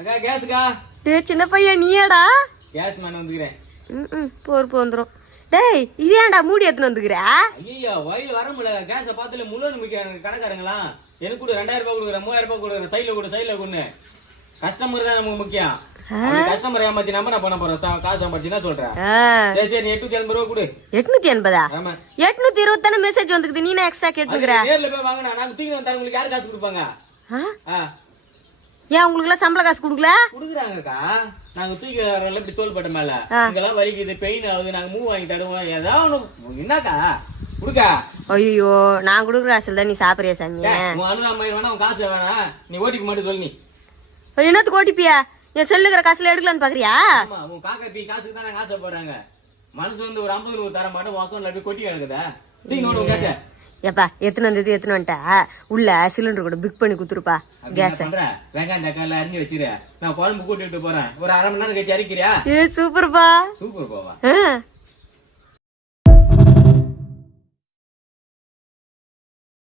அக்கா கேஸ்க்கா. டேய் சின்ன பையன் நீயாடா? கேஸ் மேன் வந்துக்கிறேன். பொறுப்பு வந்துரும். டேய் இது ஏன்டா மூடி எடுத்துன்னு வந்துக்கிற? ஐயோ வயல் வர முடியல. கேஸ பாத்துல முள்ளு மிக்கிறாங்க கணக்காரங்களா. எனக்கு கூட 2000 ரூபாய் கொடுக்குறேன், 3000 ரூபாய் கொடுக்குறேன். சைட்ல கொண்டு கஸ்டமர் தான் நமக்கு முக்கியம். கஸ்டமர் ஏமாத்தி நம்ம என்ன பண்ண போறோம்? காசு சம்பாதிச்சுன்னா சொல்றேன். சரி 880 ரூபாய் கொடு. 880? ஆமா 820 தானே மெசேஜ் வந்துக்குது. நீ என்ன எக்ஸ்ட்ரா கேட்டுக்கிற? நேர்ல போய் வாங்கினா நாங்க தூக்கி வந்தா உங்களுக்கு யாரு காசு கொடுப்பாங்க? ஏன் உங்களுக்கு எல்லாம் சம்பள காசு கொடுக்கல? குடுக்குறாங்கக்கா. நாங்க தூக்கி வரல இப்படி தோள்பட்ட மேல இங்கெல்லாம் வலிக்குது, பெயின் ஆகுது, நாங்க மூவ் வாங்கி தருவோம். ஏதாவது என்னக்கா குடுக்கா. ஐயோ நான் குடுக்குற காசுல தான் நீ சாப்பிடுறியா சாமி? உன் அனுதாம வேணா, உன் காசு வேணாம். நீ ஓட்டிக்கு மட்டும் சொல்லு. நீ என்னத்துக்கு ஓட்டிப்பியா? என் செல்லுக்கிற காசுல எடுக்கலான்னு பாக்குறியா? ஆமா உன் காக்கா பி காசுக்கு தான் நாங்க ஆசைப்படுறாங்க. மனசு வந்து ஒரு 50 100 தர மாட்டோம். அக்கௌண்ட்ல போய் கொட்டி கிடக்குதா? தூக்கி கேட்ட ஏப்பா எத்தனை வந்தது எத்தனை வந்துட்டா உள்ள சிலிண்டர் கூட புக் பண்ணி குடுத்துருப்பா. கேஸ் வெங்காயம் தக்காளி அரிஞ்சு வச்சிரு. நான் குழம்பு கூட்டிட்டு போறேன். ஒரு 1/2 மணி நேரம் கழிச்சு அரிக்கிறியா? சூப்பர்ப்பா. சூப்பர் போவா.